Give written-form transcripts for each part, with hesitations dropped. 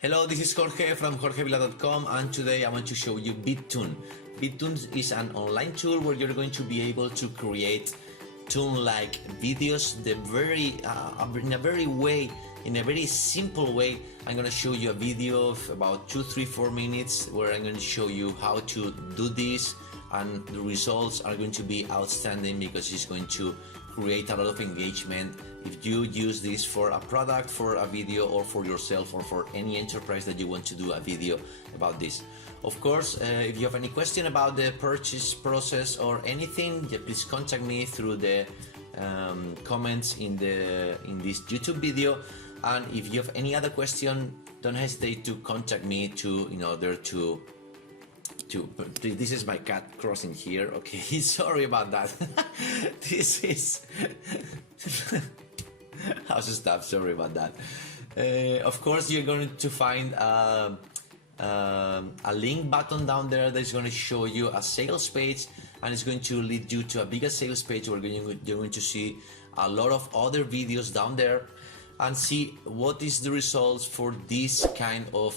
Hello, this is Jorge from jorgevila.com, and today I want to show you BitTune. BitTune is an online tool where you're going to be able to create tune-like videos in a very simple way. I'm going to show you a video of about 2, 3, 4 minutes where I'm going to show you how to do this, and the results are going to be outstanding because it's going to create a lot of engagement if you use this for a product, for a video, or for yourself, or for any enterprise that you want to do a video about this. Of course, if you have any question about the purchase process or anything, please contact me through the comments in this YouTube video. And if you have any other question, don't hesitate to contact me in order to this is my cat crossing here. Okay, sorry about that. This is I'll just stop. Sorry about that. Of course, you're going to find a link button down there that is going to show you a sales page, and it's going to lead you to a bigger sales page where you're going to see a lot of other videos down there and see what is the results for this kind of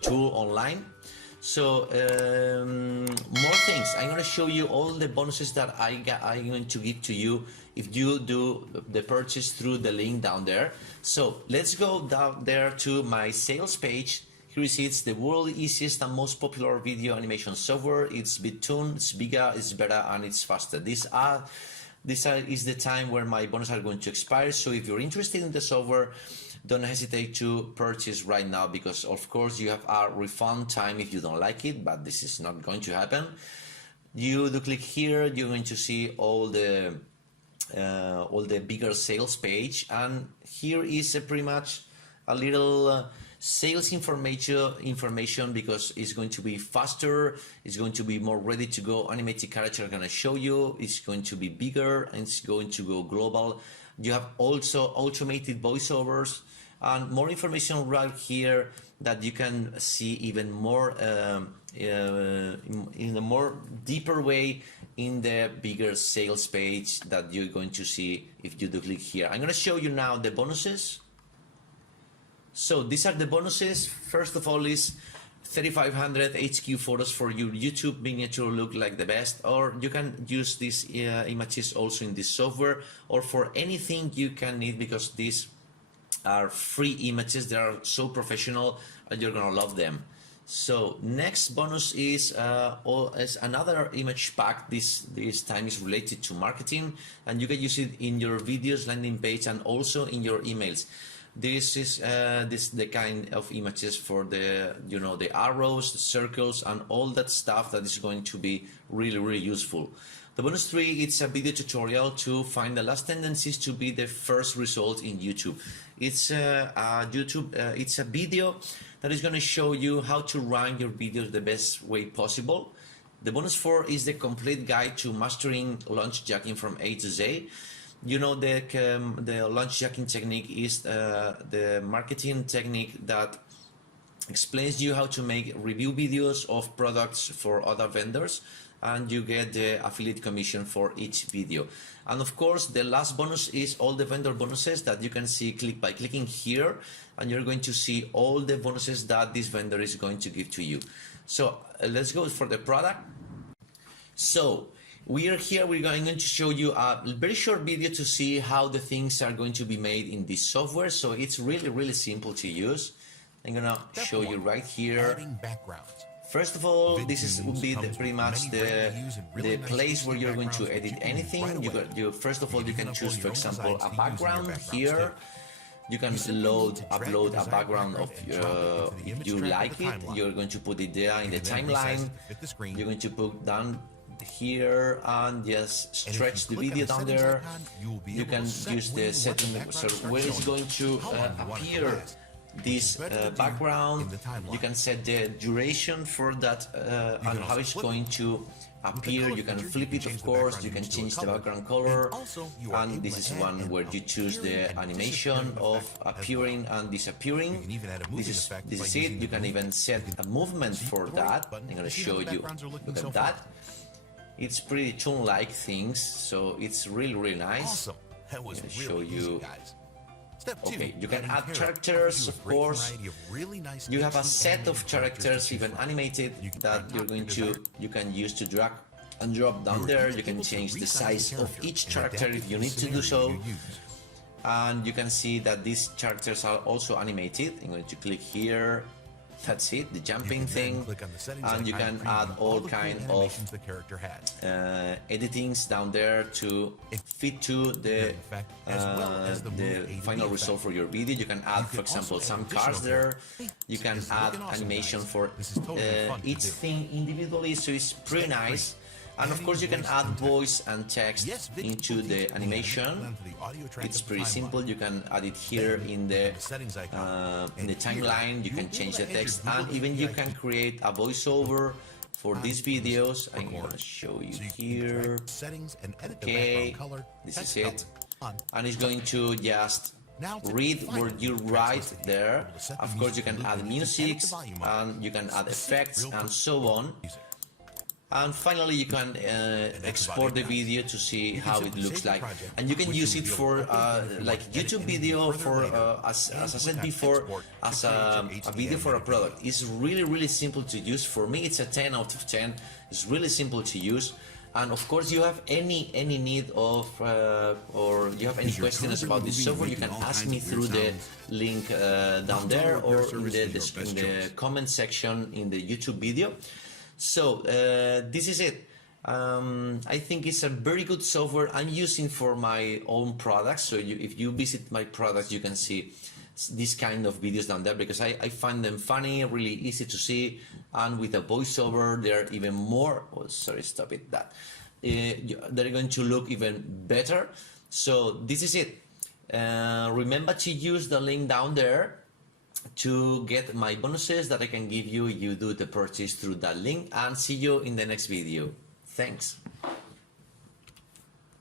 tool online. So more things. I'm going to show you all the bonuses that I'm going to give to you if you do the purchase through the link down there. So let's go down there to my sales page. Here you see it's the world's easiest and most popular video animation software. It's BitTune, it's bigger, it's better, and it's faster. This is the time where my bonuses are going to expire. So if you're interested in the software, don't hesitate to purchase right now, because of course you have a refund time if you don't like it, but this is not going to happen. You do click here, you're going to see all the bigger sales page, and here is pretty much a little sales information because it's going to be faster, it's going to be more ready to go. Animated character I'm going to show you, it's going to be bigger, and it's going to go global. You have also automated voiceovers and more information right here that you can see even more in a more deeper way in the bigger sales page that you're going to see if you do click here. I'm going to show you now the bonuses. So these are the bonuses. First of all is 3500 HQ photos for your YouTube miniature look like the best, or you can use these images also in this software, or for anything you can need, because these are free images. They are so professional and you're gonna love them. So next bonus is another image pack. This time is related to marketing, and you can use it in your videos, landing page, and also in your emails. This is the kind of images for the the arrows, the circles, and all that stuff that is going to be really useful. The bonus 3, it's a video tutorial to find the last tendencies to be the first result in YouTube. It's it's a video that is going to show you how to rank your videos the best way possible. The bonus 4 is the complete guide to mastering launch jacking from A to Z. You know, the launch jacking technique is the marketing technique that explains you how to make review videos of products for other vendors, and you get the affiliate commission for each video. And of course, the last bonus is all the vendor bonuses that you can see by clicking here, and you're going to see all the bonuses that this vendor is going to give to you. So let's go for the product. So we are here, we're going to show you a very short video to see how the things are going to be made in this software. So it's really simple to use. I'm gonna show you right here. First of all, this will be pretty much the place where you're going to edit anything. First of all, you can choose, for example, a background here. You can upload a background of if you like it. You're going to put it there in the timeline. You're going to put down here and just stretch the video down there. You can use the setting where it's going to appear this background. You can set the duration for that and how it's going to appear. You can flip it, of course. You can change the background color, and this is one where you choose the animation of appearing and disappearing. This is it. You can even set a movement for that. I'm going to show you. Look at that. It's pretty tune-like things, so it's really nice. I'm going to show you Step 2, Okay, you can adding add para. characters, Offers you a of great course. variety of really nice You have a instant set of animated characters, to even choose from. animated, You can that find you're going popular to, you can use to drag and drop down You're there. even You can able to change the resize size the of character each and character adapt it if to you the need to do scenario so. you use. And you can see that these characters are also animated. I'm going to click here. That's it, the You jumping can then thing. click on the settings And you icon can to add preview all the cool kind animations of the character has. editings down there to fit to the, Effect, as well as the move A to B final result effect. for your video. You can add, You for can example, also some add cars additional there. characters. You can It's add looking awesome, animation guys. for This is totally fun to each do. thing individually, so it's pretty Step nice. 3. And of Adding course, you can voice add and text. voice and text Yes, video into will the feature animation. plan for the audio track It's of the pretty timeline. simple. You can add it here Then, in click on the settings icon, in the and here, timeline. You you'll can be change able the to enter text, Google and even you API can key. create a voiceover for these videos. I'm Record. gonna show you So you can here. drag settings and edit the Okay, background color, this text is it. color, on. And it's going to just Now to read finally where you tracks write listed. there. Able to set the Of course, you music can loop add and you can music, edit the volume up. and you can add Specific effects, real and quick so on. music. And finally, you can that's export about the it, guys. video to see You can how it simply looks save the like. project, And you can which use you'll it be able for to upload if you like want to edit YouTube any video, further for later. as And I click said on before, export to as create a your video for a HDMI product. video. It's really simple to use. For me, it's a 10 out of 10. It's really simple to use. And of course, you have any need of or you have any Is your questions current about this movie software, you making can all ask kinds me of through weird the sounds? link down Download there, Repair or in Service the, is your best in the choice. comment section in the YouTube video. So this is it. I think it's a very good software I'm using for my own products. So if you visit my products, you can see this kind of videos down there, because I find them funny, really easy to see, and with a voiceover, they're even more. Oh, sorry, stop it. They're going to look even better. So this is it. Remember to use the link down there to get my bonuses that I can give you. You do the purchase through that link, and see you in the next video. Thanks.